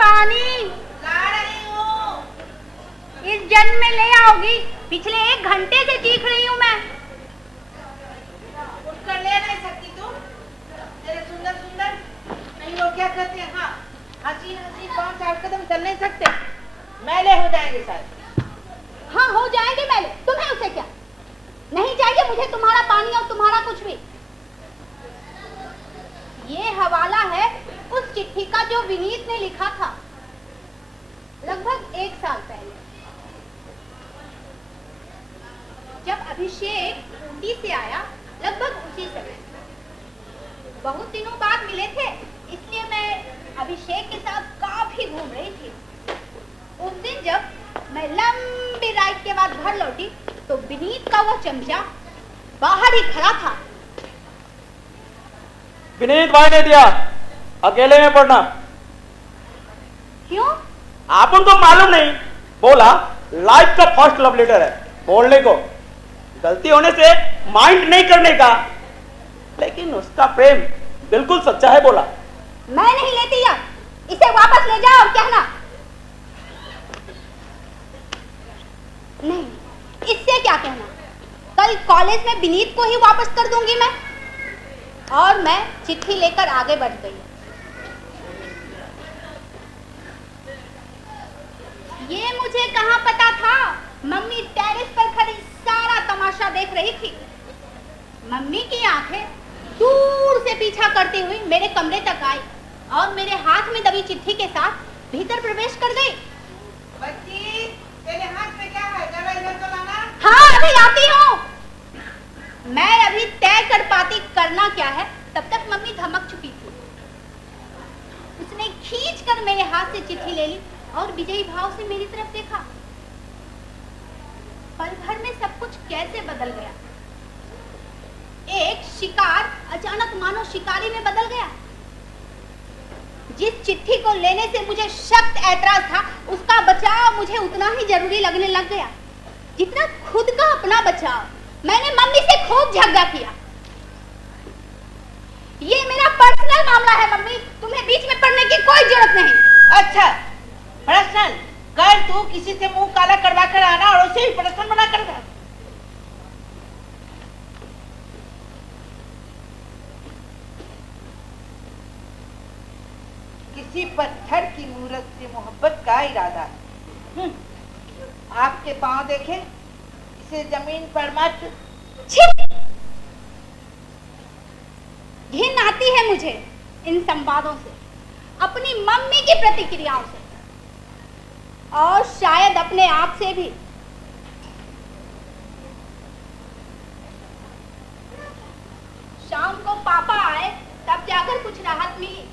पानी ला रही हूँ। इस जन्म में ले आओगी। पिछले 1 घंटे से चीख रही हूँ मैं। उठकर ले नहीं सकती तू? तेरे सुंदर सुंदर नहीं वो क्या कहते हैं, हाँ हसीन हसीन 5-8 कदम चल नहीं सकते, मैले हो जाएंगे शायद। हाँ हो जाएंगे मैले, तुम्हें उसे क्या? नहीं चाहिए मुझे तुम्हारा पानी और तुम्हारा कुछ भी। ये हवाला है उस चिट्ठी का जो विनीत ने लिखा था लगभग 1 साल पहले, जब अभिषेक ऊटी से आया। लगभग उसी समय बहुत दिनों बाद मिले थे, इसलिए मैं अभिषेक के साथ काफी घूम रही थी। उस दिन जब मैं लंबी राइड के बाद घर लौटी तो विनीत का वो चमचा बाहर ही खड़ा था। विनीत भाई ने दिया, अकेले में पढ़ना। क्यों? आपन को मालूम नहीं? बोला लाइफ का फर्स्ट लव लेटर है, बोलने को गलती होने से माइंड नहीं करने का, लेकिन उसका प्रेम बिल्कुल सच्चा है। बोला मैं नहीं लेती यार, इसे वापस ले जाओ और कहना। नहीं, इससे क्या कहना, कल कॉलेज में विनीत को ही वापस कर दूंगी मैं। और मैं चिट्ठी लेकर आगे बढ़ गई। ये मुझे कहाँ पता था, मम्मी टेरेस पर खड़ी सारा तमाशा देख रही थी। मम्मी की आंखें दूर से पीछा करती हुई मेरे कमरे तक आई और मेरे हाथ में दबी चिट्ठी के साथ भीतर प्रवेश कर गई। बच्ची तेरे हाथ में क्या है, जरा इधर तो लाना। हाँ अभी आती हूँ। मैं अभी तय कर पाती करना क्या है, तब तक मम्मी धमक चुकी थी। उसने खींच कर मेरे हाथ से चिट्ठी ले ली और विजयी भाव से मेरी तरफ देखा। पल भर में सब कुछ कैसे बदल गया। एक शिकार अचानक मानो शिकारी में बदल गया। जिस चिट्ठी को लेने से मुझे सख्त ऐतराज था, उसका बचाव मुझे उतना ही जरूरी लगने लग गया जितना खुद का अपना बचाव। मैंने मम्मी से खूब झगड़ा किया। ये मेरा पर्सनल मामला है मम्मी, तुम्हें बीच में पड़ने की कोई जरूरत नहीं। अच्छा पर्सनल कर, तू किसी से मुंह काला करवा कर आना और उसे ही पर्सनल बना कर दे। किसी पत्थर की मूरत से मोहब्बत का इरादा है। आपके पांव देखे, इसे जमीन पर मत। घिन आती है मुझे इन संवादों से, अपनी मम्मी की प्रतिक्रियाओं से और शायद अपने आप से भी। शाम को पापा आए तब जाकर कुछ राहत मिली।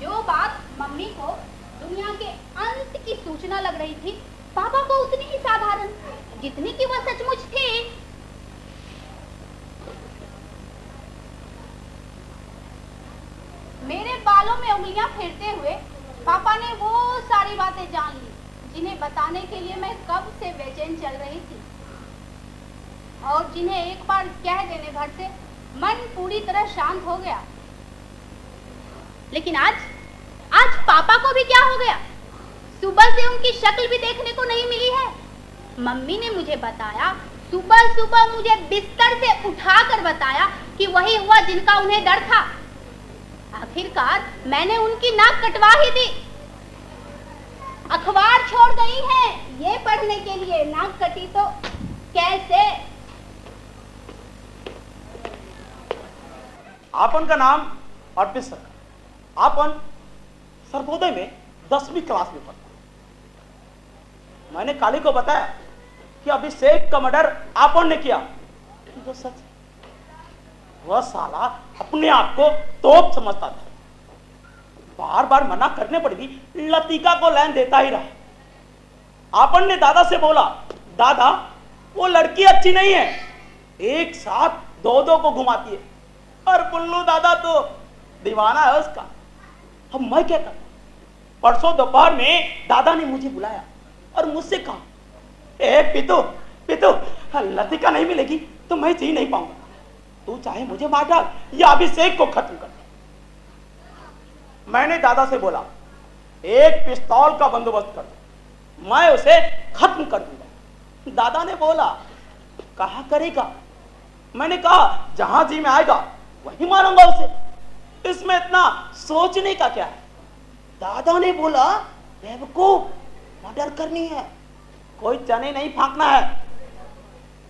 जो बात मम्मी को दुनिया के अंत की सूचना लग रही थी, पापा को उतनी ही साधारण जितनी कि वह सचमुच थी। मेरे बालों में उंगलियां फेरते हुए पापा ने वो सारी बातें जान ली जिन्हें बताने के लिए मैं कब से बेचैन चल रही थी और जिन्हें एक बार कह देने भर से मन पूरी तरह शांत हो गया। लेकिन आज पापा को भी क्या हो गया? सुबह से उनकी शक्ल भी देखने को नहीं मिली है। मम्मी ने मुझे बताया, सुबह सुबह मुझे बिस्तर से उठाकर बताया कि वही हुआ जिनका उन्हें डर था। आखिरकार मैंने उनकी नाक कटवा ही दी। अखबार छोड़ गई है ये पढ़ने के लिए, नाक कटी तो कैसे। आपन का नाम अर्पित सर, आपन सर्वोदय में 10वीं क्लास में पढ़ता। मैंने काली को बताया कि अभिषेक का मर्डर आपन ने किया, जो सच है। वह साला अपने आप को तोप समझता था। बार बार मना करने पर भी लतिका को लाइन देता ही रहा। आपन ने दादा से बोला, दादा वो लड़की अच्छी नहीं है, एक साथ दो को घुमाती है। और बुल्लू दादा तो दीवाना है उसका। अब मैं क्या करूं? परसों दोपहर में दादा ने मुझे बुलाया और मुझसे कहा, ए पितू लतिका नहीं मिलेगी तो मैं जी नहीं पाऊंगा। तू चाहे मुझे मार डाल या अभिषेक को खत्म कर दे। मैंने दादा से बोला एक पिस्तौल का बंदोबस्त कर दो, मैं उसे खत्म कर दूंगा। दादा ने बोला कहा करेगा? मैंने कहा जहां जी में आएगा वहीं मारूंगा उसे, इसमें इतना सोचने का क्या है? दादा ने बोला बेवकूफ, मर्डर करनी है, कोई चने नहीं फांकना है,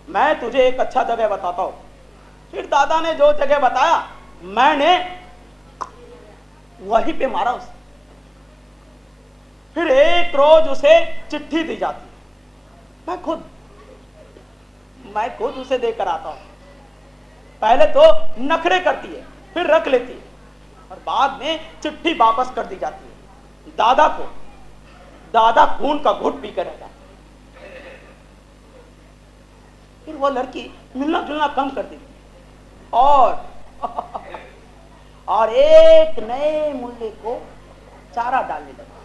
मैं तुझे एक अच्छा जगह बताता हूं। फिर दादा ने जो जगह बताया मैंने वहीं पे मारा उसे। फिर एक रोज उसे चिट्ठी दी जाती, मैं खुद उसे देकर आता हूं। पहले तो नखरे करती है, फिर रख लेती है और बाद में चिट्ठी वापस कर दी जाती है दादा को। दादा खून का घुट पी कर रहता, फिर वो लड़की मिलना जुलना कम कर दी और एक नए मुल्ले को चारा डालने लगा।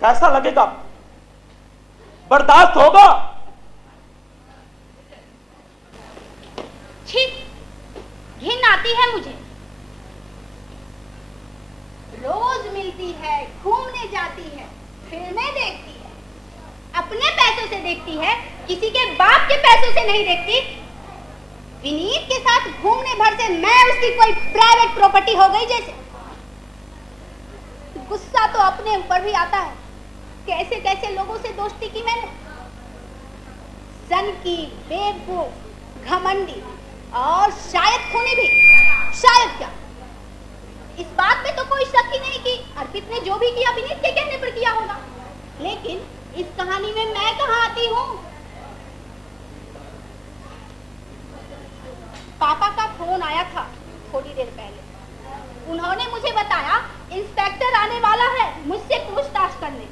कैसा लगेगा? बर्दाश्त होगा? छी, घिन आती है मुझे। रोज मिलती है, घूमने जाती है, फिल्में देखती है, अपने पैसों से देखती है, किसी के बाप के पैसों से नहीं देखती। विनीत के साथ घूमने भर से मैं उसकी कोई प्राइवेट प्रॉपर्टी हो गई जैसे। गुस्सा तो अपने ऊपर भी आता है, कैसे कैसे लोगों से दोस्ती की मैंने। सनकी, बेवकूफ, घमंडी और शायद खूनी भी। शायद क्या, इस बात में तो कोई शक ही नहीं कि अर्पित ने जो भी किया विनीत के कहने पर किया होगा। लेकिन इस कहानी में मैं कहां आती हूं? पापा का फोन आया था थोड़ी देर पहले। उन्होंने मुझे बताया इंस्पेक्टर आने वाला है मुझसे पूछताछ करने।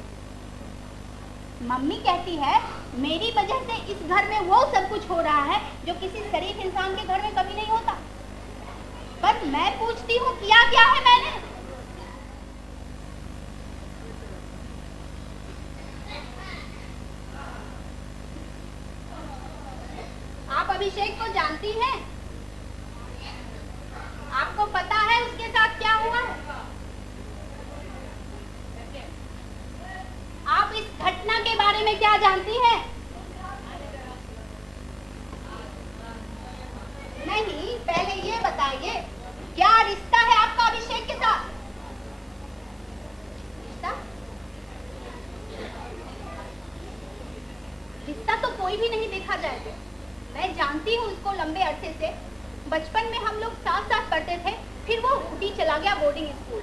मम्मी कहती है मेरी वजह से इस घर में वो सब कुछ हो रहा है जो किसी शरीफ इंसान के घर में कभी नहीं होता। पर मैं पूछती हूँ किया क्या है मैंने? आप अभिषेक को जानती हैं? आपको पता है उसके साथ क्या हुआ है? आप इस घटना के बारे में क्या जानती हैं? नहीं, पहले ये बताइए क्या रिश्ता है आपका अभिषेक के साथ? रिश्ता तो कोई भी नहीं देखा जाए। मैं जानती हूँ उसको लंबे अरसे से। बचपन में हम लोग साथ साथ पढ़ते थे, फिर वो ऊटी चला गया बोर्डिंग स्कूल।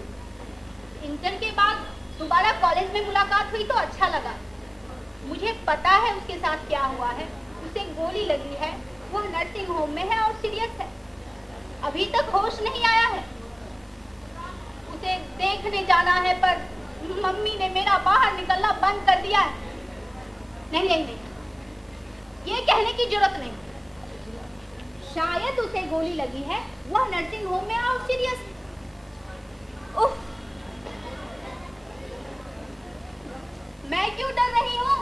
इंटर के बाद दोबारा कॉलेज में मुलाकात हुई तो अच्छा लगा। मुझे पता है उसके साथ क्या हुआ है। उसे गोली लगी है, वो नर्सिंग होम में है और सीरियस है। अभी तक होश नहीं आया है। उसे देखने जाना है पर मम्मी ने मेरा बाहर निकलना बंद कर दिया है। नहीं नहीं नहीं, ये कहने की जरूरत नहीं। शायद उसे गोली लगी है, वह नर्सिंग होम में और सीरियस। उफ, मैं क्यों डर रही हूँ?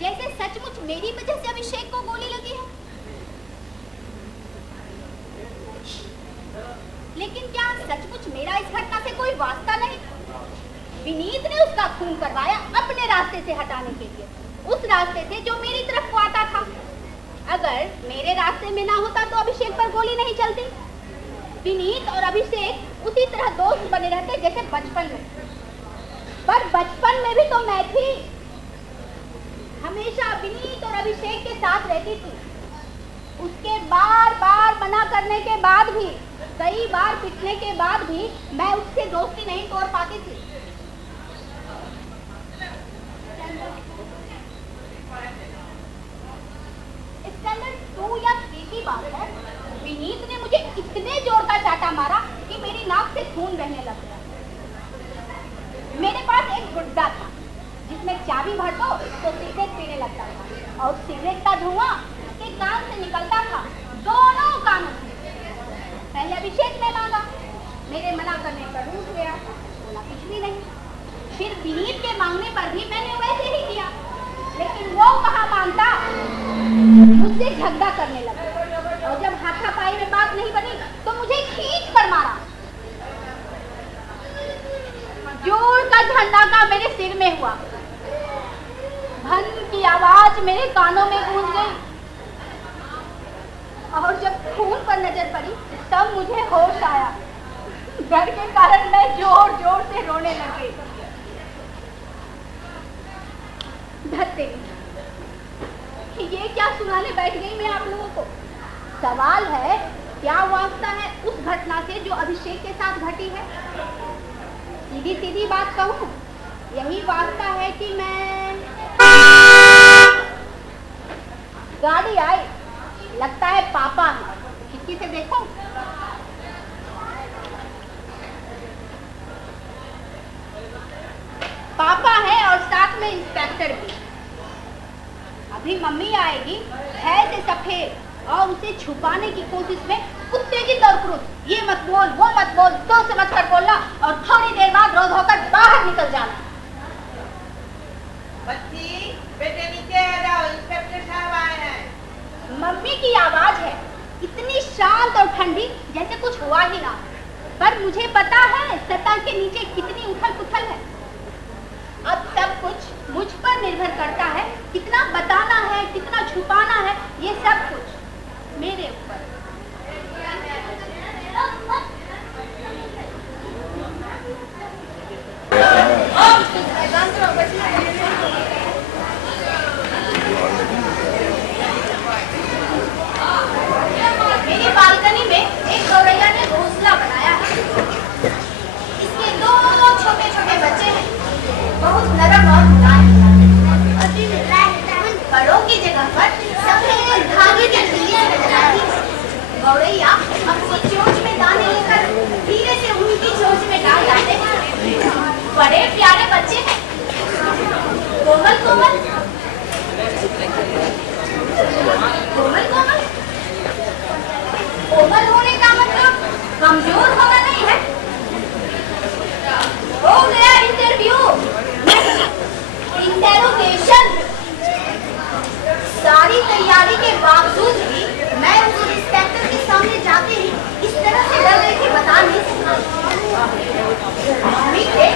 जैसे सचमुच मेरी वजह से अभिषेक को गोली लगी है। लेकिन क्या सचमुच मेरा इस घटना से कोई वास्ता नहीं? विनीत ने उसका खून करवाया अपने रास्ते से हटाने के लिए, उस रास्ते से जो मेरी तरफ को आता था। अगर मेरे रास्ते में ना होता तो अभिषेक पर गोली नहीं चलती। विनीत और अभिषेक उसी तरह दोस्त बने रहते जैसे बचपन में। पर बचपन में भी तो मैं थी, हमेशा विनीत और अभिषेक के साथ रहती थी। उसके बार बार मना करने के बाद भी, कई बार पिटने के बाद भी मैं उससे दोस्ती नहीं तोड़ पाती थी। स्टैंडर्ड 2 या 3 की बात है। विनीत ने मुझे इतने जोर का चाटा मारा कि मेरी नाक से खून बहने लग गया। मेरे पास एक गुड्डा था जिसमें चाबी भर दो तो सिगरेट पीने लगता था और सिगरेट का धुआं उसके कान से निकलता था, दोनों कानों से। पहले अभिषेक ने मांगा, मेरे मना करने पर रूठ गया, बोला कुछ भी नहीं। फिर विनीत के मांगने पर भी मैंने वैसे ही किया, लेकिन वो कहाँ मानता, मुझसे झगड़ा करने लगा। और जब हाथापाई में बात नहीं बनी तो मुझे खींच कर मारा। जोर का झंडा मेरे सिर में हुआ। भन की आवाज मेरे कानों में गूंज गई और जब खून पर नजर पड़ी तब मुझे होश आया। डर के कारण मैं जोर जोर से रोने लगी। धत्ते, ये क्या सुनाने बैठ गई मैं आप लोगों को। सवाल है, क्या वास्ता है उस घटना से जो अभिषेक के साथ घटी है। सीधी सीधी बात कहूँ, यही वास्ता है कि मैं गाड़ी आई, लगता है पापा है, खिड़की से देखो। पापा है और साथ में इंस्पेक्टर भी। अभी मम्मी आएगी, है से सफेद, और उसे छुपाने की कोशिश में उत्तेजित और क्रोध, ये मत बोल, वो मत बोल, तो समझ कर बोलना और थोड़ी देर बाद रोज होकर बाहर निकल जाना। बच्ची, बेटे नीचे आ जाओ, इंस्पेक्टर साहब आए हैं। मम्मी की आवाज है, इतनी शांत और ठंडी जैसे कुछ हुआ ही ना। पर मुझे पता है सतह के नीचे कितनी उथल पुथल है। अब सब कुछ मुझ पर निर्भर करता है, कितना बताना है, कितना छुपाना है, ये सब कुछ मेरे ऊपर। मेरी बालकनी में एक गौरैया ने घोंसला बनाया है। इसके दो छोटे छोटे बच्चे हैं, बहुत नरम और मुलायम। बड़ों की जगह पर सफेद धागे की खिल्ली से नजर आती है। गौरैया अपनी चोंच में दाने लेकर धीरे से उनकी चोंच में डाल जाते हैं। बड़े प्यारे बच्चे हैं, कोमल कोमल कोमल कोमल। कोमल होने का मतलब कमजोर होना नहीं है। हो गया इंटरव्यू, इंटेरोगेशन। सारी तैयारी के बावजूद भी मैं उस इंस्पेक्टर के सामने जाते ही इस तरह से डर गई कि बता नहीं सकता। मम्मी के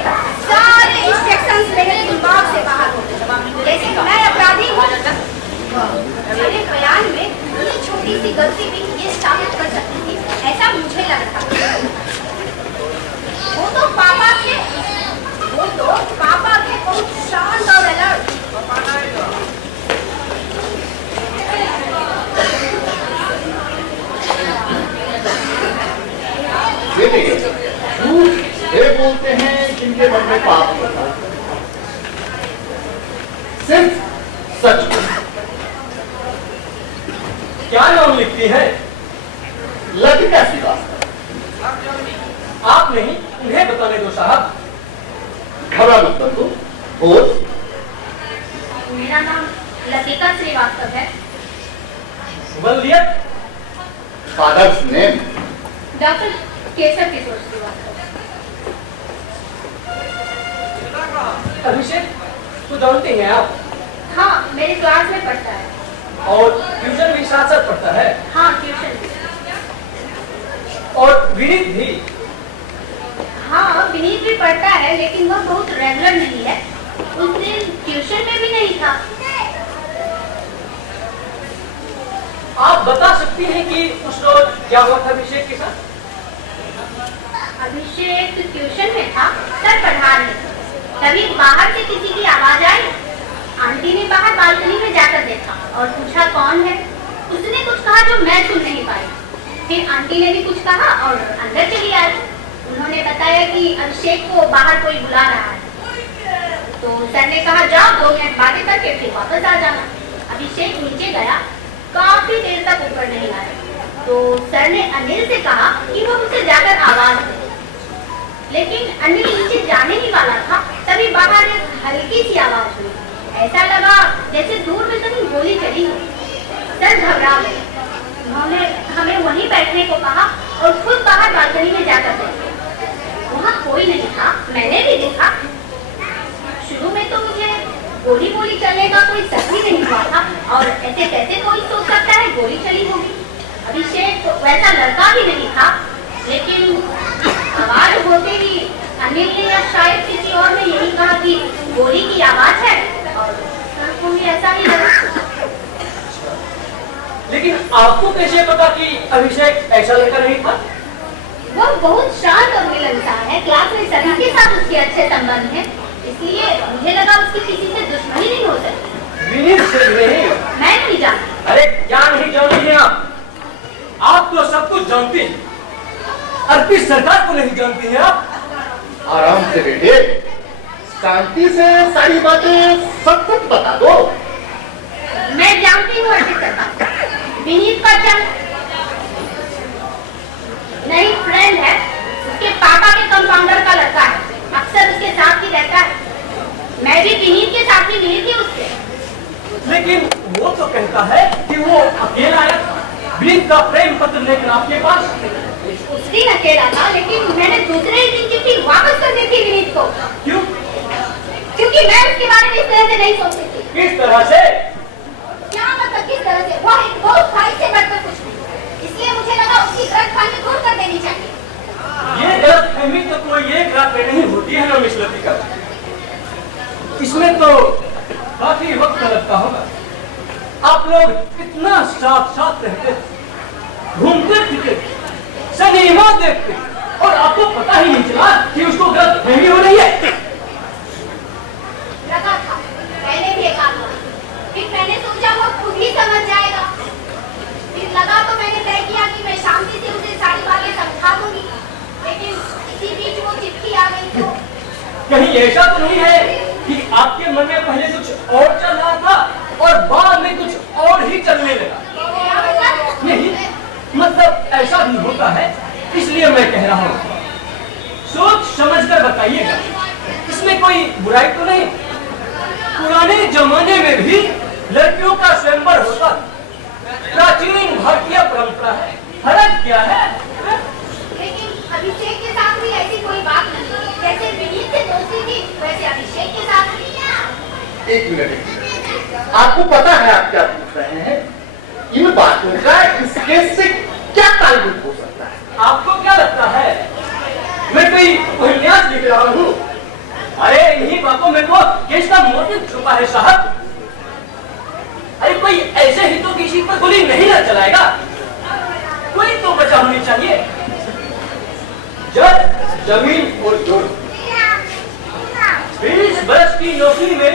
सारे इंस्ट्रक्शंस मेरे दिमाग से बाहर हो गए, जैसे मैं अपराधी हूँ। मेरे बयान में ये छोटी सी गलती भी ये साबित कर सकती थी, ऐसा मुझे लग रहा था। वो तो पापा थे बहुत शांत और अलर्ट। ये बोलते हैं जिनके मन में पाप होता है, सिर्फ सच बोलते। क्या नाम लिखती है? लतिका श्रीवास्तव। आप नहीं, उन्हें बताने दो साहब। खरा मतलब तो बोल। मेरा नाम लतिका श्रीवास्तव है। वल्लियत? Father's name? Doctor Keshav Kishore Srivastava. Abhishek को जानते हैं आप? हाँ, मेरी क्लास में पढ़ता है। और ट्यूशन भी साथ साथ पढ़ता है? हाँ, ट्यूशन भी। और विनीत भी? हाँ, विनीत भी पढ़ता है, लेकिन वह बहुत रेगुलर नहीं है। उस दिन ट्यूशन में भी नहीं था। आप बता सकती हैं कि उस रोज क्या हुआ था अभिषेक के साथ? अभिषेक ट्यूशन में था, सर पढ़ा रहे थे, तभी बाहर से किसी की आवाज आई। आंटी ने बाहर बालकनी में जाकर देखा और पूछा कौन है। उसने कुछ कहा जो मैं सुन नहीं पाई। फिर आंटी ने भी कुछ कहा और अंदर चली आई। उन्होंने बताया कि अभिषेक को बाहर कोई बुला रहा है। तो सर ने कहा जाओ 2 मिनट बातें करके फिर वापस आ जाना। अभिषेक नीचे गया, काफी देर तक ऊपर नहीं आया। तो सर ने अनिल से कहा कि वो मुझसे जाकर आवाज दे। लेकिन अनिल नीचे जाने ही वाला था, तभी बाहर एक हल्की सी आवाज हुई। ऐसा लगा जैसे दूर में कहीं गोली चली हो। सर घबरा गए। उन्होंने हमें वहीं बैठने को कहा और खुद बाहर बालकनी में जाकर देखे। वहाँ कोई नहीं था, मैंने भी देखा। शुरू में तो मुझे गोली चलने का कोई शक ही नहीं हुआ था, और ऐसे कैसे कोई सोच सकता है गोली चली होगी। अभिषेक वैसा लड़का भी नहीं था लेकिन आवाज होते ही अनिल ने या शायद किसी और ने यही कहा कि गोरी की आवाज है, और सर को भी ऐसा ही लगा। लेकिन आपको कैसे पता कि अभिषेक ऐसा लड़का नहीं था? वो बहुत शांत और मिलनसार है, क्लास में सभी के साथ उसके अच्छे संबंध हैं, इसलिए मुझे लगा उसकी किसी से दुश्मनी नहीं हो सकती। विनीत से नहीं? मैं नहीं जानती। अरे क्या नहीं जानती हैं आप तो सब कुछ जानती हैं। अर्पित सरकार को नहीं जानती हैं आप? आराम से बेटे, शांति से सारी बातें सब कुछ बता दो। मैं जानती हूँ अर्पित सरकार, विनीत का चंद नहीं फ्रेंड है, उसके पापा के कंपाउंडर का लड़का है, अक्सर उसके साथ ही रहता है। मैं भी विनीत के साथ ही मिली थी उससे। लेकिन वो तो कहता है कि वो अकेला आया था, विनीत का प्रेम पत्र लेकर आपके पास। उस दिन अकेला था, लेकिन मैंने दूसरे ही दिन चिट्ठी वापस कर दी थी विनीत को। क्यों? क्योंकि मैं उसके बारे में इस तरह से नहीं सोचती थी। किस तरह से? क्या मतलब किस तरह से? वह एक बहुत खाई से बढ़कर कुछ नहीं, इसलिए मुझे लगा उसकी गलतफहमी दूर कर देनी चाहिए। ये गलतफहमी तो कोई एक रात में नहीं होती है ना मिस लतिका। इसमें तो काफी वक्त लगता होगा। आप लोग इतना साथ साथ रहते, घूमते फिरते, सिनेमा देखते, और आपको पता ही नहीं चला कि उसको गलतफहमी हो रही है। लगा था पहले भी एक आदमी, फिर मैंने सोचा वो खुद ही समझ जाएगा। फिर लगा तो मैंने तय किया कि मैं शांति से उसे सारी बातें समझा दूंगी, लेकिन इसी बीच वो चिट्ठी आ गई। तो कहीं ऐसा तो नहीं है कि आपके मन में पहले कुछ और चल रहा था और बाद में कुछ और ही चलने लगा? क्या मतलब? नहीं, मतलब ऐसा भी होता है, इसलिए मैं कह रहा हूँ। सोच समझकर बताइएगा, इसमें कोई बुराई तो नहीं। पुराने जमाने में भी लड़कियों का स्वयंवर होता, प्राचीन भारतीय परंपरा है, फर्क क्या है? लेकिन अभिषेक के साथ भी ऐसी कोई बात नहीं, जैसे विनीत से दोस्ती थी वैसे अभिषेक के साथ नहीं। एक मिनट, आपको पता है आप क्या पूछ रहे हैं? इन बातों का इस केस से क्या ताल्लुक हो सकता है? आपको क्या लगता है मैं कोई उपन्यास लिख रहा हूँ? अरे इन्हीं बातों में तो केस का मोटिव छुपा है साहब। अरे कोई ऐसे ही तो किसी पर गोली नहीं ना चलाएगा, कोई तो वजह होनी चाहिए। जब जमीन और जोड़ 20 वर्ष की नौकरी में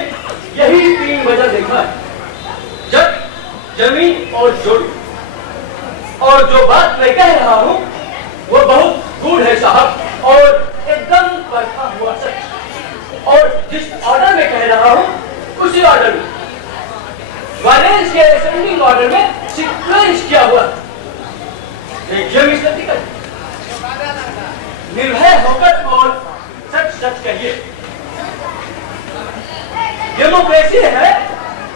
यही 3 वजह देखा है। जब जमीन और जोड़, और जो बात मैं कह रहा हूँ वो बहुत गूढ़ है साहब, और एकदम परखा हुआ सच। और जिस ऑर्डर में कह रहा हूँ उसी ऑर्डर में, वायलेंस के असेंडिंग ऑर्डर में सीक्वेंस किया हुआ। देखिए मिस्टर टिकट, निर्भय होकर और सच सच कहिए। डेमोक्रेसी है,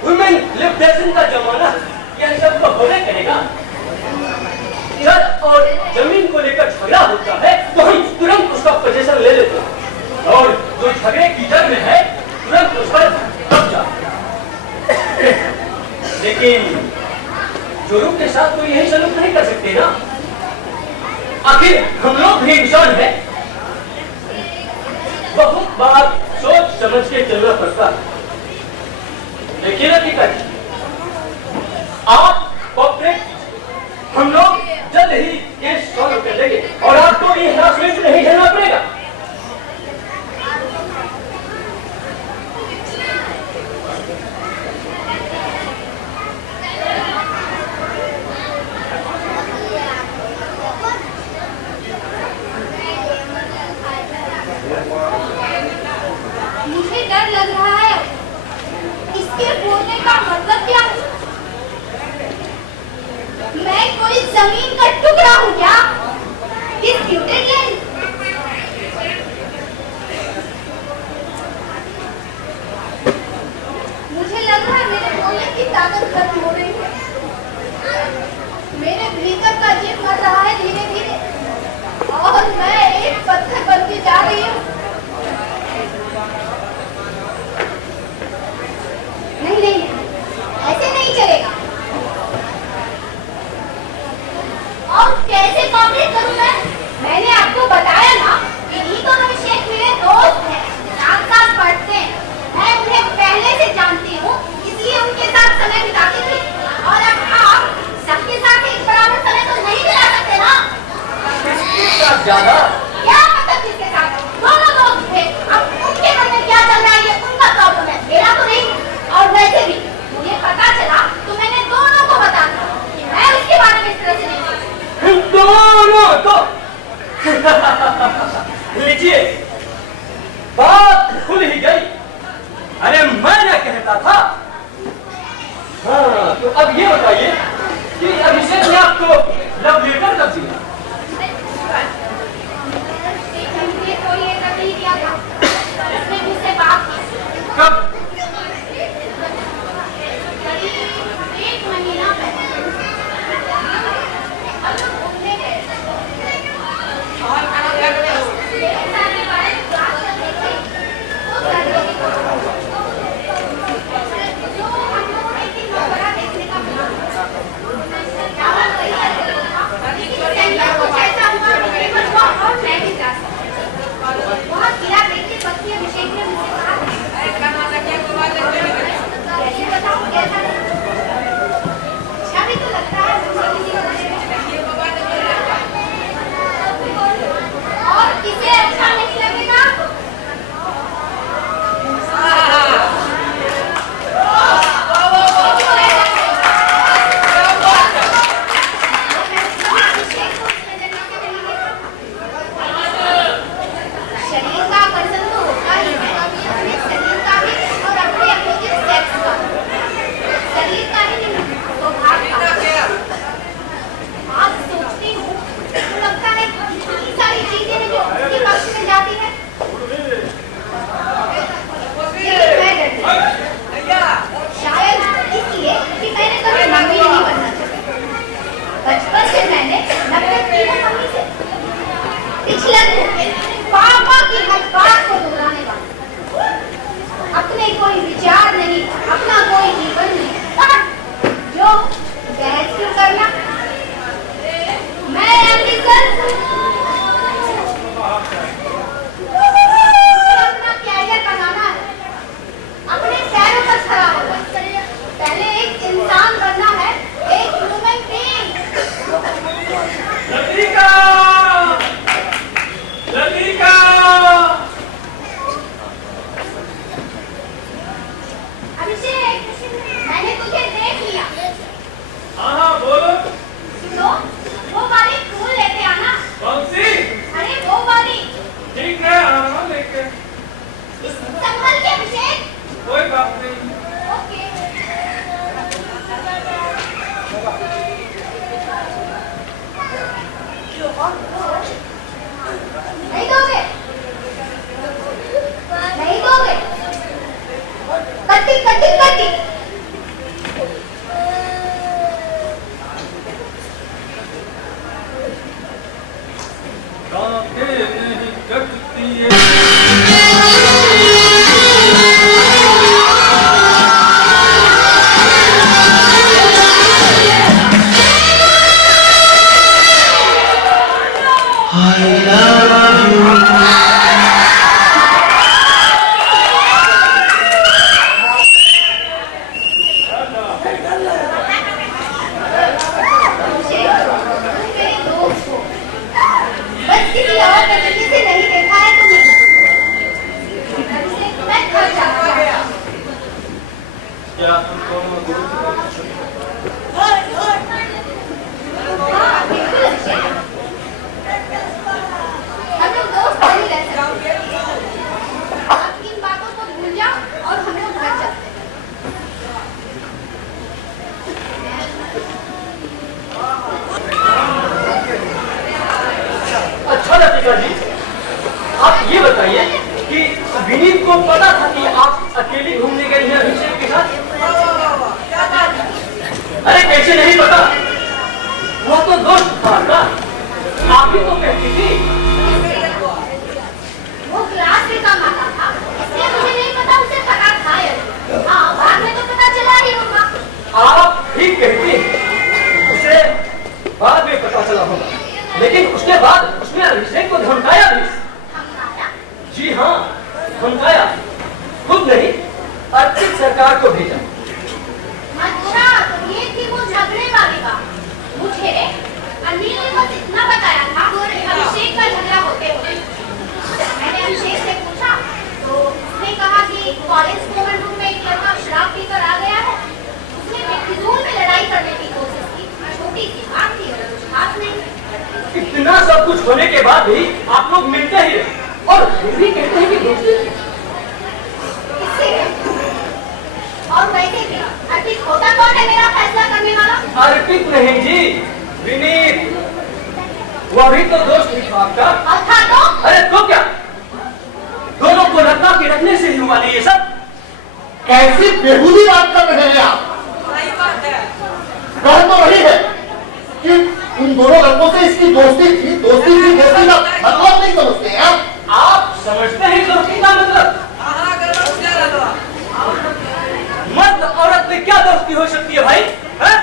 वुमेन लिबरेशन का जमाना, यह सब तो होने करेगा। जब और जमीन को लेकर झगड़ा होता है तो हम तुरंत उसका पोजीशन ले लेते हैं, और जो झगड़े की जड़ में है तुरंत उस पर कब्जा। लेकिन जोरू के साथ तो यही सलूक नहीं कर सकते ना, आखिर हम लोग भी इंसान हैं। बहुत बार सोच समझ के चलना पड़ता है। देखिए ना टिकट, आप कॉर्पोरेट, हम लोग जल्द ही केस सॉल्व कर देंगे और आपको ये हरासमेंट नहीं झेलना पड़ेगा। मुझे डर लग रहा है, इसके बोलने का मतलब क्या है? मैं कोई जमीन का टुकड़ा हूँ क्या? Disputed land? मुझे लग रहा है मेरे बोलने की ताकत खत्म हो रही है। मेरे भीतर का जीव मर रहा है धीरे धीरे, और मैं एक पत्थर बनती जा रही हूँ। नहीं नहीं, ऐसे नहीं चलेगा। और कैसे कॉपरेट करूं मैं करता था। हाँ, तो अब ये बताइए कि अभिषेक ने आपको लव लेटर कब दिया? कोई ऐसा नहीं किया था, उसने मुझसे बात की। कब? करीब 1 महीना पहले। आप ये बताइए कि विनीत को पता था कि आप अकेली घूमने गई हैं अभिषेक के साथ? अरे कैसे नहीं पता, वो तो दोस्त था ना, आप ही तो कहती थी। वो क्लास में काम आता था, इसलिए मुझे नहीं पता उसे पता था या नहीं। हाँ, बाद में तो पता चला ही होगा। आप ठीक कहती हैं, उसे बाद में पता चला होगा, लेकिन उसके बाद उसने अभिषेक को धमकाया भी। जी हाँ, धमकाया, खुद नहीं अर्चित सरकार को भेजा। अच्छा, तो ये थी वो झगड़े वाली बात। मुझे अनिल ने बस इतना बताया था अभिषेक का झगड़ा होते हुए। मैंने अभिषेक से पूछा तो उसने कहा कि कॉलेज कॉमन रूम में एक लड़का शराब पीकर आ गया है, उसने बेफिजूल में लड़ाई करने की कोशिश की। छोटी सी बात थी, कुछ खास नहीं। इतना सब कुछ होने के बाद भी आप लोग मिलते ही रहे और फिर भी कहते हैं कि दोस्ती। कौन है मेरा फैसला करने वाला? अर्पित नहीं जी, विनीत। वो भी तो दोस्त ही था आपका। अच्छा तो? अरे तो क्या, दोनों को रखा के रखने से ही हुआ नहीं ये सब। ऐसी बेहूदी बात कर रहे हैं आप। सही बात है। कह तो रही है कि उन दोनों लड़कों से इसकी दोस्ती थी का मतलब नहीं समझते हैं आप समझते हैं दोस्ती का मतलब? मर्द औरत में क्या दोस्ती हो सकती है भाई? है?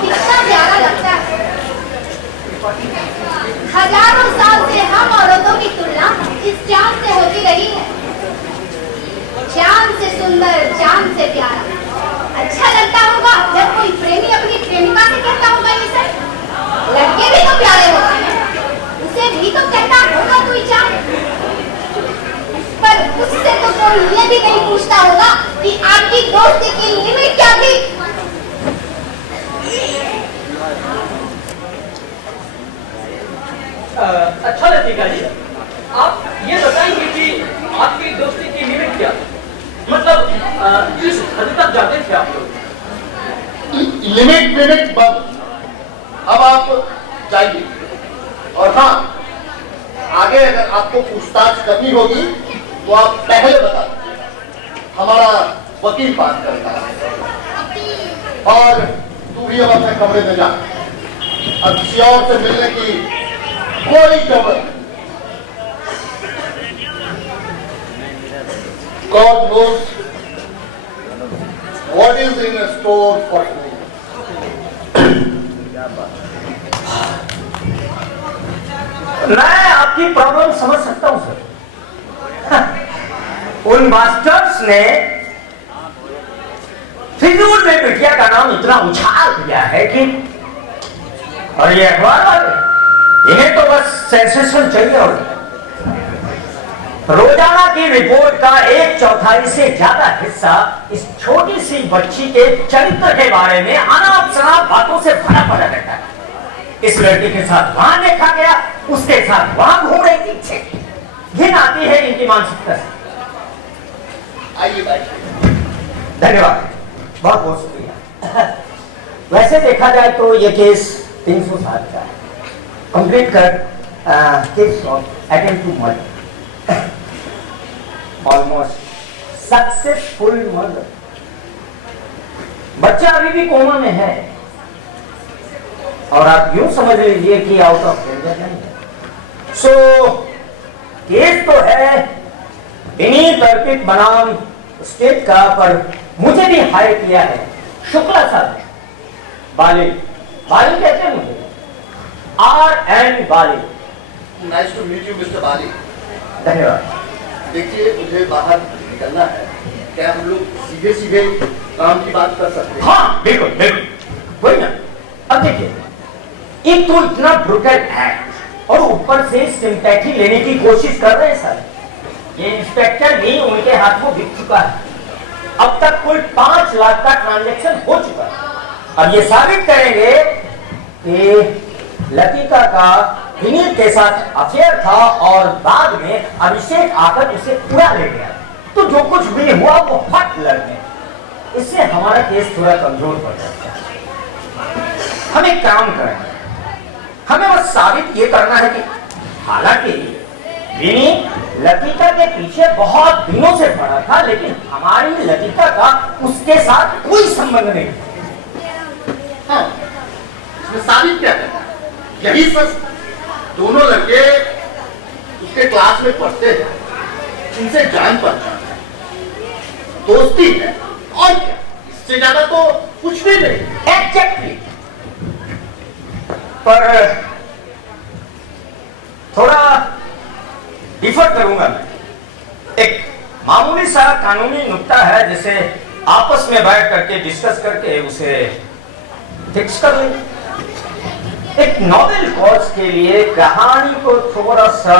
कितना प्यारा लगता है। हजारों साल से हम औरतों की तुलना इस चांद से होती रही है। चांद से सुंदर, चांद से प्यारा। अच्छा लगता होगा जब कोई प्रेमी अपनी प्रेमिका से कहता होगा ये सब। लड़के भी तो प्यारे होते हैं, उसे भी तो कहता होगा कोई चांद। पर उससे तो कोई ये भी नहीं पूछता होगा कि आपकी दोस्ती की लिमिट क्या थी। अच्छा लतीका जी, आप ये बताएंगे कि आपकी दोस्ती की लिमिट क्या थी? मतलब किस हद तक जाते थे आप लोग? लिमिट बंद। अब आप जाइए। और हाँ, आगे अगर आपको पूछताछ करनी होगी तो आप पहले बता दीजिए, हमारा वकील बात करता है। और तू भी अब अपने कमरे में जा। अब किसी और से मिलने की कोई जरूरत नहीं। God knows what is in store for you. मैं आपकी प्रॉब्लम समझ सकता हूं सर। उन मास्टर्स ने फिजूल में बिटिया का नाम इतना उछाल दिया है कि, और ये अखबार वाले इन्हें तो बस सेंसेशन चाहिए होता है। रोजाना की रिपोर्ट का 1/4 से ज्यादा हिस्सा इस छोटी सी बच्ची के चरित्र के बारे में अनाप शनाप बातों से भरा पड़ा रहता है। इस लड़की के साथ वहां देखा गया, उसके साथ वहां घूम रही थी। घिन आती है इनकी मानसिकता से। आइए बैठिए। धन्यवाद, बहुत बहुत शुक्रिया। वैसे देखा जाए तो ये केस 307 का है। कंप्लीट कर case of attempt to murder, almost successful murder. बच्चा अभी भी कोमा में है और आप यूं समझ लीजिए कि आउट ऑफ डेंजर नहीं है। सो केस तो है विनीत अर्पित बनाम स्टेट का, पर मुझे भी हायर किया है शुक्ला साहब। बाली कहते हैं मुझे, R.N. Bali. Nice to meet you mister Bali. धन्यवाद। देखिए, मुझे बाहर निकलना है। क्या हम लोग सीधे काम की बात कर सकते हैं? हाँ बिल्कुल बिल्कुल, वही ना। अब देखिए, एक तो इतना ब्रुटल एक्ट और ऊपर से सिंपैथी लेने की कोशिश कर रहे हैं सर। ये इंस्पेक्टर भी उनके हाथ में बिक चुका है। अब तक कुल 5 लाख का ट्रांजैक्शन हो चुका है। अब ये साबित करेंगे कि लतिका का विनीत के साथ अफेयर था और बाद में अभिषेक आकर उसे उड़ा ले गया, तो जो कुछ भी हुआ वो फट लग गया। इससे हमारा केस थोड़ा कमजोर पड़ जाता है। हम एक काम करेंगे, हमें बस साबित ये करना है कि हालांकि विनीत लतिका के पीछे बहुत दिनों से पड़ा था, लेकिन हमारी लतिका का उसके साथ कोई संबंध नहीं। हाँ, इसमें साबित क्या करना है? यही सच। दोनों लड़के उसके क्लास में पढ़ते हैं, इनसे जान पहचान है, दोस्ती है, और क्या, इससे ज्यादा तो कुछ भी नहीं। एग्जैक्टली। पर थोड़ा डिफर करूंगा मैं। एक मामूली सा कानूनी नुक्ता है जिसे आपस में बैठ करके डिस्कस करके उसे फिक्स कर लेंगे। एक नॉवेल कॉज के लिए कहानी को थोड़ा सा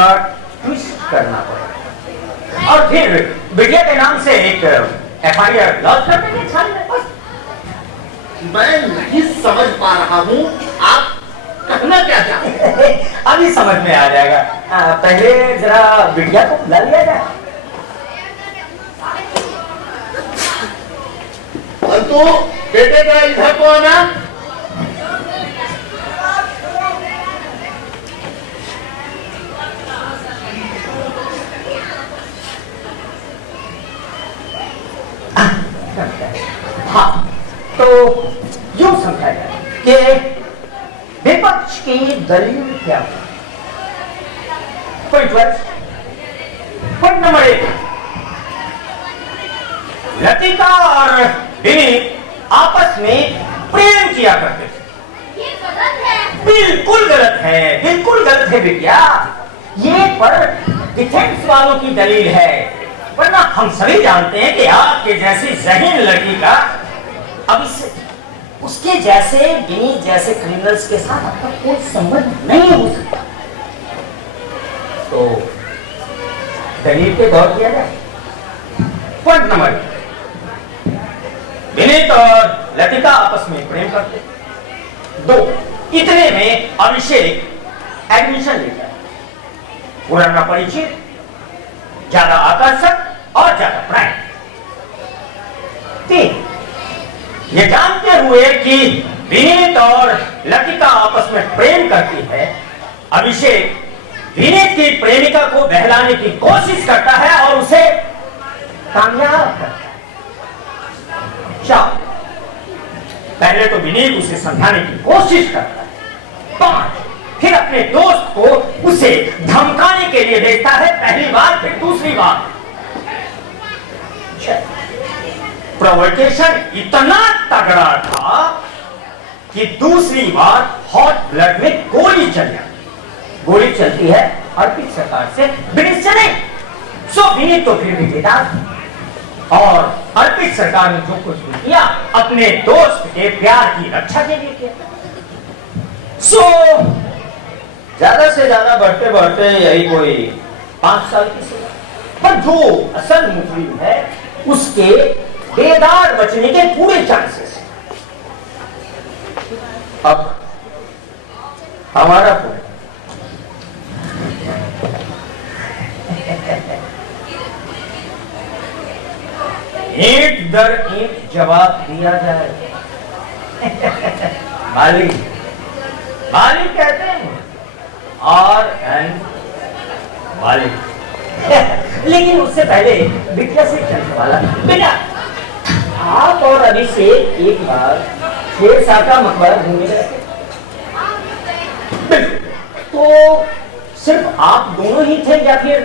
ट्विस्ट करना पड़ेगा और फिर बिटिया के नाम से एक FIR लॉन्च कर देंगे। बस मैं नहीं समझ पा रहा हूँ आप कहना क्या चाहते हैं? अभी समझ में आ जाएगा। पहले जरा बिटिया को बुला लिया जाए। तो बेटे का इधर को आना। हाँ, तो यूं समझा जाए कि विपक्ष की दलील क्या है। पॉइंट नंबर 1, लतिका और विनीत आपस में प्रेम किया करते थे। ये गलत है। बिल्कुल गलत है, बिल्कुल गलत है बिटिया। ये पर डिफेंस वालों की दलील है, वरना हम सभी जानते हैं कि आपके जैसी ज़हीन लड़की का अब उसके जैसे विनीत जैसे क्रिमिनल्स के साथ आपका कोई संबंध नहीं हो सकता। तो दलील पे गौर किया जाए। पॉइंट नंबर 1, विनीत और लतिका आपस में प्रेम करते। 2, इतने में अभिषेक एडमिशन लेता है। पुराना परिचित, ज्यादा आकर्षक और ज्यादा प्राइम। 3, ये जानते हुए कि विनीत और लतिका आपस में प्रेम करती है, अभिषेक विनीत की प्रेमिका को बहलाने की कोशिश करता है और उसे कामयाब करता है। 4, पहले तो विनीत उसे समझाने की कोशिश करता है। 5, फिर अपने दोस्त को उसे धमकाने के लिए भेजता है, पहली बार फिर दूसरी बार। 6, प्रोवोकेशन इतना तगड़ा था कि दूसरी बार हॉट ब्लड में गोली चल जाती। गोली चलती है अर्पित सरकार से, विनीत से नहीं। सो विनीत तो फिर भी बेदाग, और अर्पित सरकार ने जो कुछ भी किया अपने दोस्त के प्यार की रक्षा के लिए किया। सो ज्यादा से ज्यादा बढ़ते बढ़ते यही कोई 5 साल की सजा, पर जो असल मुजरिम है उसके बेदार बचने के पूरे चांसेस हैं। अब हमारा पॉइंट, ईंट दर ईंट जवाब दिया जाए। मालिक मालिक कहते हैं और मालिक लेकिन उससे पहले बिटिया से चलने वाला। बेटा, आप और अभिषेक एक बार शेरशाह का मकबरा घूमने गए थे। तो सिर्फ आप दोनों ही थे या फिर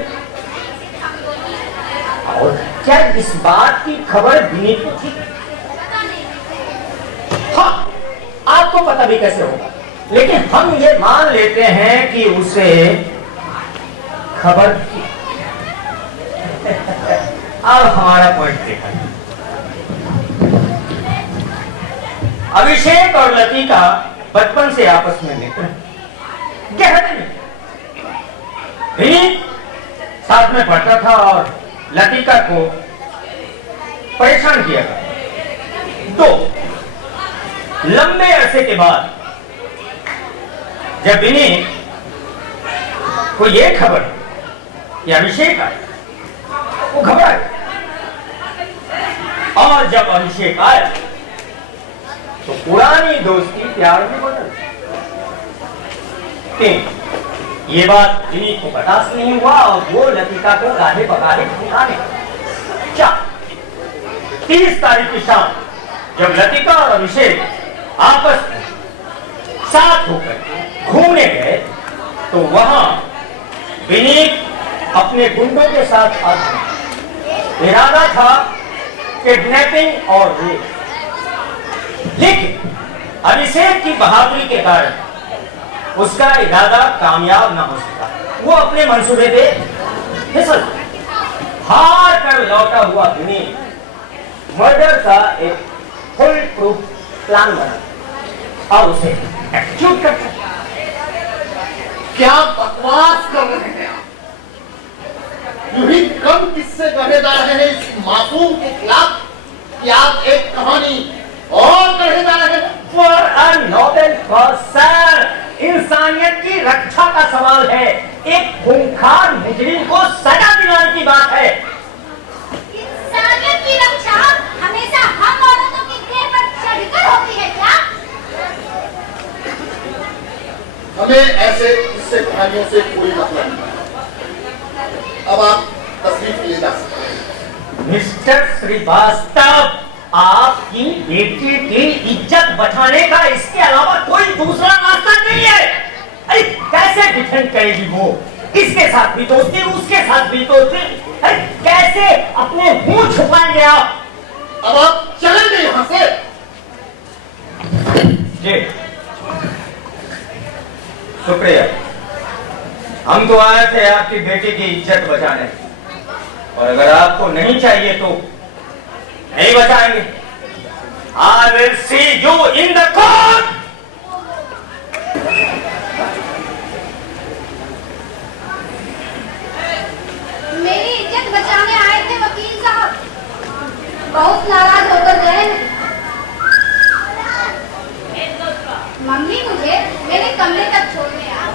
और क्या इस बात की खबर विनीत को थी? हाँ, आपको पता भी कैसे होगा, लेकिन हम ये मान लेते हैं कि उसे खबर थी। अब हमारा पॉइंट देखा, अभिषेक और लतिका बचपन से आपस में मित्र गहरे मित्र। विनीत साथ में पढ़ता था और लतिका को परेशान किया था। 2, लंबे अरसे के बाद जब विनीत को यह खबर कि अभिषेक आया, वो घबरा गया, और जब अभिषेक आया तो पुरानी दोस्ती प्यार में बदल गई। ये बात विनीत को बर्दाश्त नहीं हुआ और वो लतिका को गाढ़े पकाड़े उठाने। 4, 30 तारीख की शाम जब लतिका और अभिषेक आपस में साथ होकर घूमने गए तो वहां विनीत अपने गुंडों के साथ आ गया। इरादा था किडनैपिंग और रेप, लेकिन अभिषेक की बहादुरी के कारण उसका इरादा कामयाब न हो सका। वो अपने मंसूबे पे फिसल हार कर लौटा हुआ विनीत मर्डर का एक फुल प्रूफ प्लान बना और उसे एक्जीक्यूट कर सका। क्या बकवास कर रहे हैं आप? यूं ही कम किससे गढ़े जा रहे हैं इस मासूम के खिलाफ कि आप एक कहानी और कहे जा रहे हैं। For a noble cause, sir, इंसानियत की रक्षा का सवाल है। एक खूंखार मुजरिम को सजा दिलाने की बात है। इंसानियत की रक्षा हमेशा हम औरतों की देह पर चढ़कर होती है क्या? हमें ऐसे किस्से कहानियों से कोई मतलब नहीं। अब आप तस्वीर ले जा सकते हैं। मिस्टर श्रीवास्तव, आपकी बेटी की इज्जत बचाने का इसके अलावा कोई दूसरा रास्ता नहीं है। अरे कैसे डिफेंड करेगी वो? इसके साथ भी दोस्ती, उसके साथ भी दोस्ती। अरे कैसे अपने मुंह छुपाएंगे आप? अब आप चलेंगे यहाँ से। जी शुक्रिया। हम तो आए थे आपकी बेटी की इज्जत बचाने, और अगर आपको नहीं चाहिए तो नहीं बचाएंगे। I will see you in the court. मेरी इज्जत बचाने आए थे वकील साहब, बहुत नाराज होकर गए। मम्मी मुझे मेरे कमरे तक छोड़ने आ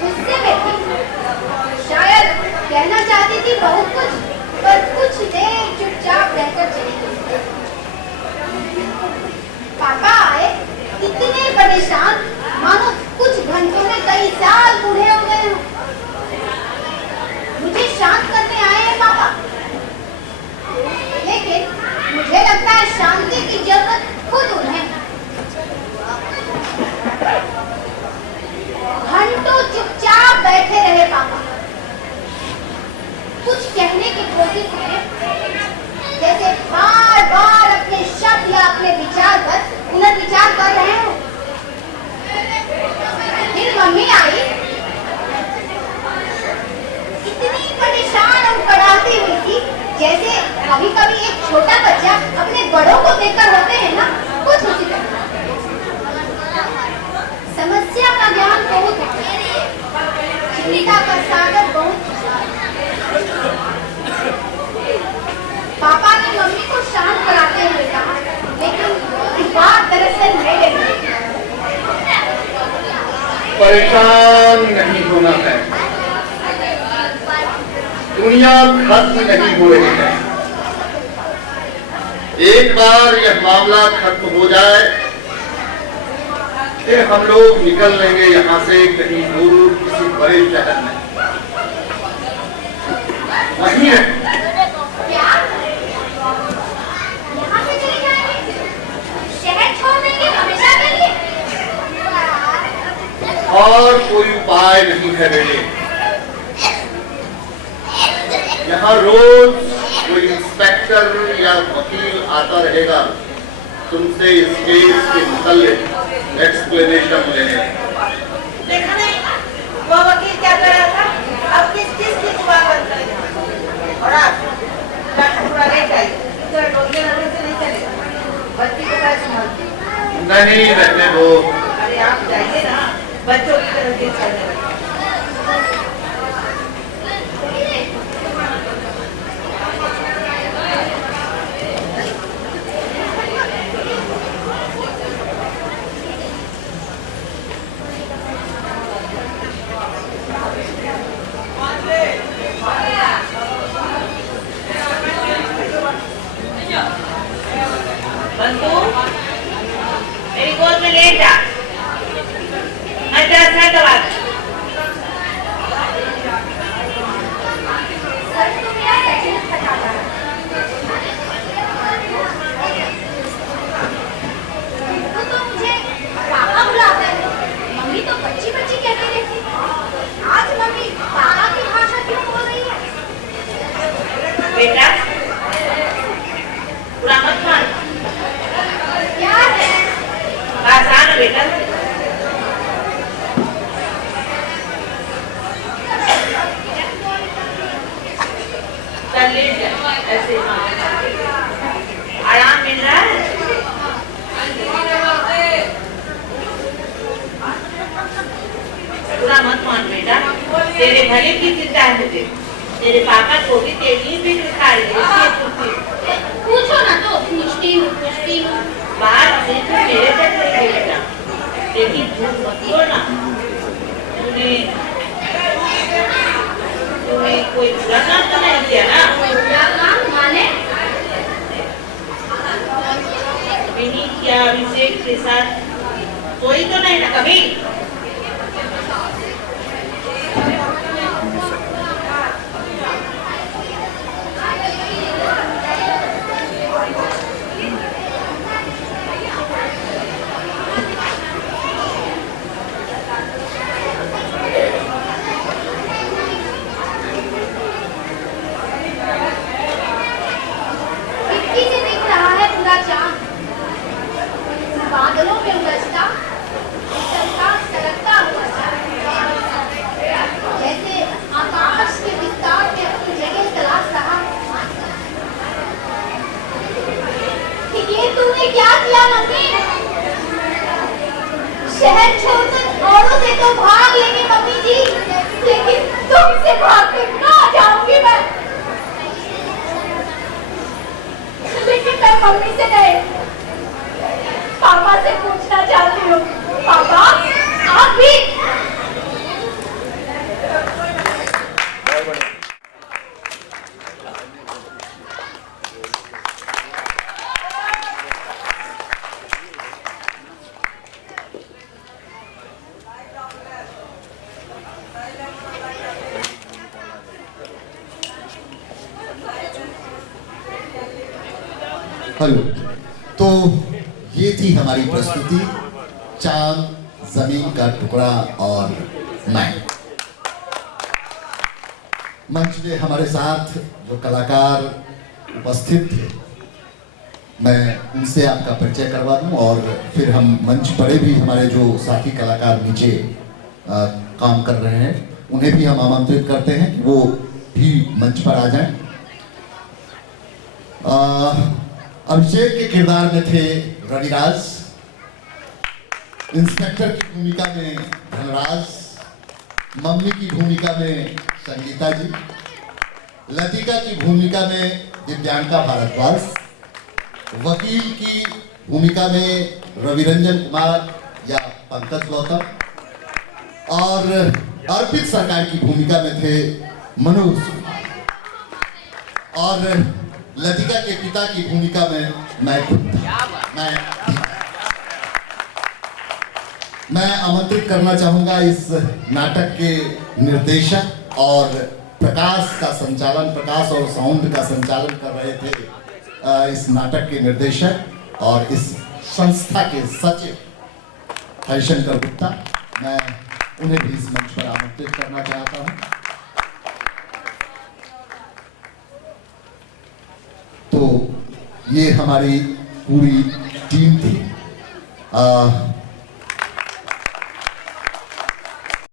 गुस्से में थी। शायद कहना चाहती थी बहुत कुछ, पर कुछ देर चुपचाप रहकर चली गई। पापा आए, इतने परेशान मानो कुछ घंटों में कई साल बूढ़े हो गए हों। मुझे शांत करने आए हैं पापा, लेकिन मुझे लगता है शांति की जरूरत खुद उन्हें। घंटों चुपचाप बैठे रहे पापा, कुछ कहने की कोशिश में जैसे बार बार अपने शब्द या अपने विचार पर पुनर्विचार कर रहे हैं। फिर मम्मी आई, इतनी परेशान और पढ़ाती हुई थी जैसे कभी कभी एक छोटा बच्चा अपने बड़ों को देखकर होते हैं ना, कुछ उसी तरह। समस्या का ज्ञान बहुत है, चिंता का सागर बहुत। पापा ने मम्मी को शांत कराते हुए कहा, लेकिन बात दरअसल मेरे लिए। परेशान नहीं होना है, दुनिया खत्म नहीं हो रही है। एक बार यह मामला खत्म हो जाए, फिर हम लोग निकल लेंगे यहाँ से कहीं दूर किसी बड़े शहर में। वहीं है। क्या? यहाँ से चले जाएंगे? शहर छोड़ देंगे हमेशा के लिए? और कोई उपाय नहीं है बेटे। यहाँ रोज कोई इंस्पेक्टर या वकील आता रहेगा तुमसे इस केस के मुताल्लिक एक्सप्लेनेशन लेने। देखा नहीं वो वकील क्या कर रहा था? अब किस चीज की जुबान बंद करेगा? और आप पूरा नहीं चाहिए, इधर डोलने लगने से नहीं चलेगा। बच्ची को कैसे संभालती? नहीं रहने दो। अरे आप जाइए ना, बच्चों की तरह केस करने लगे। बंधु, मेरी गोद में लेट जा। मैं तेरा सर दबा दूं। सर तो मेरा सचिन फटाता है। बिट्टू तो मुझे पापा बुलाता है, मम्मी तो बच्ची बच्ची कहती रहती है। आज मम्मी पापा की भाषा क्यों बोल रही है? बेटा, पूरा मत मान। क्या है? आसान है बेटा। चल लेट जा, ऐसे आराम मिल रहा है। पूरा मत मान बेटा, तेरे भले की चिंता है मुझे। तेरे पापा को भी तेरी भी दिखा रही है। पूछो ना तो, पूछती हूँ बात सिर्फ मेरे तक नहीं है बेटा, लेकिन झूठ मत बोलना। तूने कोई बुरा काम तो नहीं किया ना? बुरा काम माने? कभी नहीं किया अभिषेक के साथ, कोई तो नहीं ना कभी? खिड़की से दिख रहा है पूरा चांद, बादलों में उलझता सलगता हुआ चांद, जैसे आकाश के विस्तार में अपनी जगह तलाश रहा है। ये तूने क्या किया मम्मी? शहर छोड़कर औरों से तो भाग लेंगे मम्मी जी, लेकिन तुमसे भाग कर कहाँ जाऊंगी मैं? लेकिन मैं मम्मी से नहीं, पापा से पूछना चाहती हूँ। पापा आप भी? हेलो। तो ये थी हमारी प्रस्तुति चांद, जमीन का टुकड़ा और मैं। मंच पे हमारे साथ जो कलाकार उपस्थित थे, मैं उनसे आपका परिचय करवा दूं और फिर हम मंच पर भी हमारे जो साथी कलाकार नीचे काम कर रहे हैं उन्हें भी हम आमंत्रित करते हैं कि वो भी मंच पर आ जाएं। अभिषेक के किरदार में थे रविराज, इंस्पेक्टर की भूमिका में धनराज, मम्मी की भूमिका में संगीता जी, लतिका की भूमिका में दिव्यांका भारद्वाज, वकील की भूमिका में रविरंजन कुमार या पंकज गौतम और अर्पित सरकार की भूमिका में थे मनोज और लतिका के पिता की भूमिका में मैं खुद था। मैं आमंत्रित करना चाहूंगा इस नाटक के निर्देशक और प्रकाश का संचालन, प्रकाश और साउंड का संचालन कर रहे थे इस नाटक के निर्देशक और इस संस्था के सचिव हरिशंकर गुप्ता। मैं उन्हें भी इस मंच पर आमंत्रित करना चाहता हूं। तो ये हमारी पूरी टीम थी।